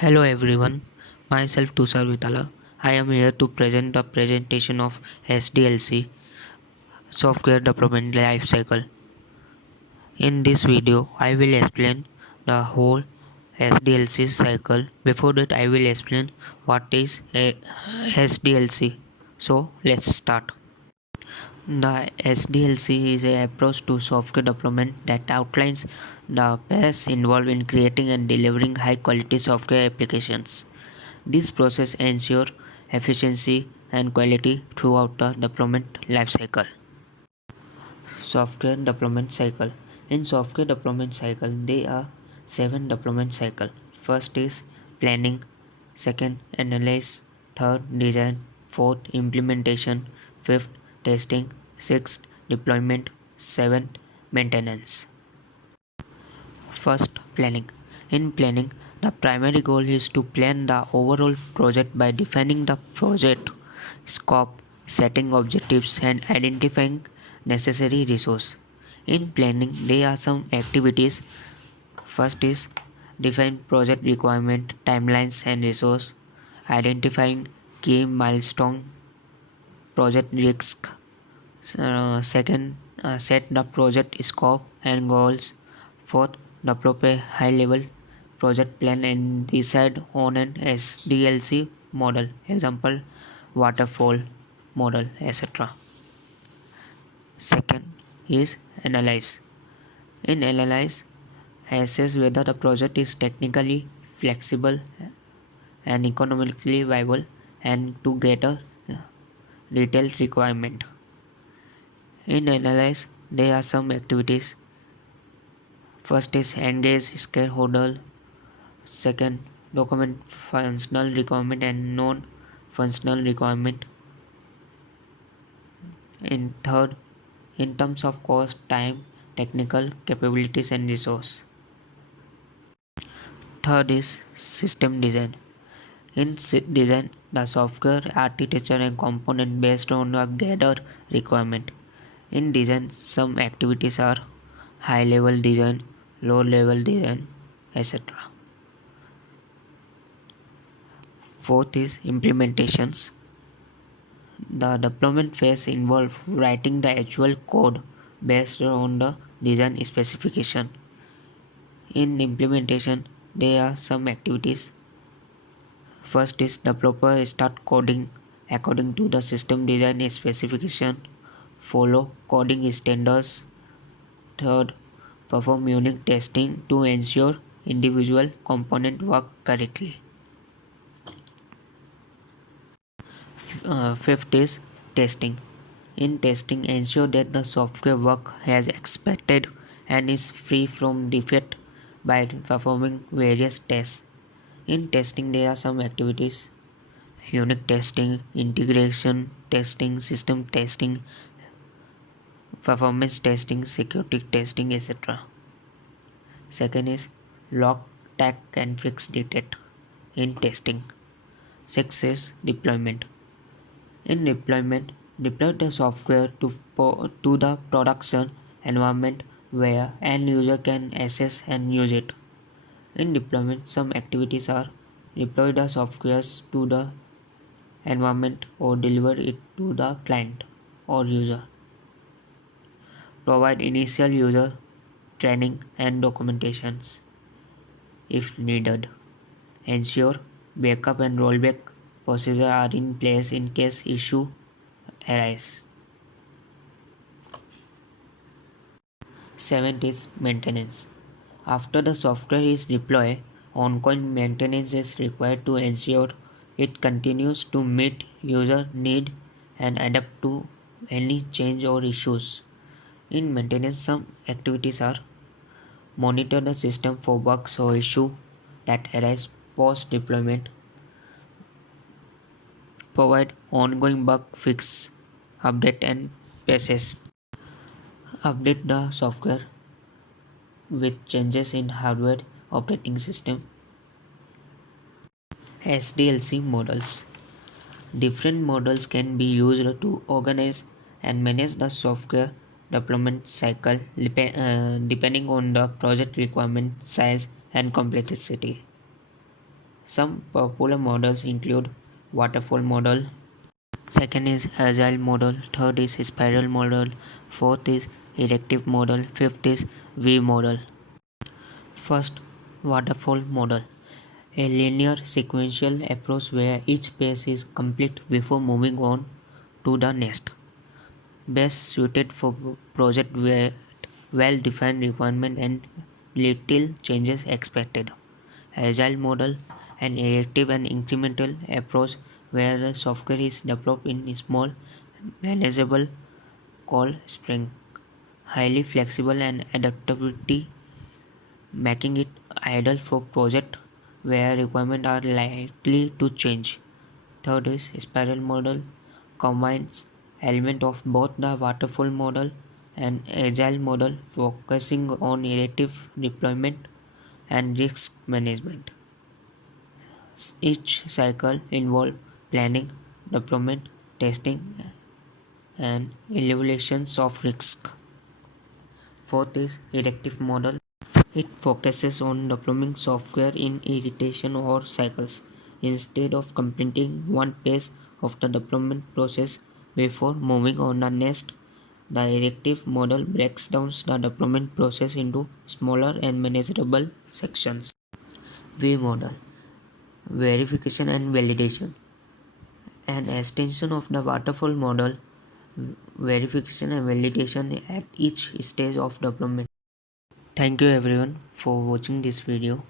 Hello everyone, myself Tushar Vitala. I am here to present a presentation of SDLC Software Development Life Cycle. In this video, I will explain the whole SDLC cycle. Before that, I will explain what is a SDLC. So let's start. The SDLC is an approach to software development that outlines the steps involved in creating and delivering high quality software applications. This process ensures efficiency and quality throughout the development lifecycle. Software development cycle. In software development cycle, there are 7 development cycle. First is planning, second analyze, third design, fourth implementation, fifth testing, sixth deployment, seventh maintenance. First, planning. In planning, the primary goal is to plan the overall project by defining the project scope, setting objectives, and identifying necessary resources. In planning, there are some activities. First is define project requirement, timelines, and resource, identifying key milestone, project risk. Second, set the project scope and goals. Fourth, develop a high-level project plan and decide on an SDLC model, example waterfall model, etc. Second is analyze. In analyze, assess whether the project is technically flexible and economically viable and to get a detailed requirement. In analyze, there are some activities. First is engage stakeholder. Second, document functional requirement and non-functional requirement. In third, in terms of cost, time, technical capabilities and resource. Third is system design. In design, the software architecture and component based on a gathered requirement. In design, some activities are high level design, low level design, etc. Fourth is implementations. The deployment phase involves writing the actual code based on the design specification. In implementation, there are some activities. First is developer start coding according to the system design specification, follow coding standards. Third, perform unit testing to ensure individual component work correctly. Fifth is testing. In testing, ensure that the software work as expected and is free from defect by performing various tests. In testing, there are some activities: unit testing, integration testing, system testing, performance testing, security testing, etc. Second is log, tag and fix detect in testing. Sixth is deployment. In deployment, deploy the software to the production environment where end user can access and use it. In deployment, some activities are deploy the software to the environment or deliver it to the client or user. Provide initial user training and documentations if needed. Ensure backup and rollback procedures are in place in case issue arise. Seventh is maintenance. After the software is deployed, ongoing maintenance is required to ensure it continues to meet user need and adapt to any change or issues. In maintenance, some activities are monitor the system for bugs or issues that arise post deployment, provide ongoing bug fix, update and patches, update the software with changes in hardware operating system. SDLC models. Different models can be used to organize and manage the software development cycle depending on the project requirement, size and complexity. Some popular models include waterfall model, second is agile model, third is spiral model, fourth is erective model, fifth is V model. First, waterfall model. A linear sequential approach where each phase is complete before moving on to the next. Best suited for project with well-defined requirement and little changes expected. Agile model, an iterative and incremental approach where the software is developed in small, manageable call spring, highly flexible and adaptability, making it ideal for projects where requirements are likely to change. Third is spiral model, combines elements of both the waterfall model and agile model, focusing on iterative deployment and risk management. Each cycle involves planning, deployment, testing, and evaluations of risk. Fourth is iterative model. It focuses on deploying software in iteration or cycles instead of completing one phase of the deployment process before moving on the next. The iterative model breaks down the deployment process into smaller and manageable sections. V model, verification and validation. An extension of the waterfall model, verification and validation at each stage of development. Thank you everyone for watching this video.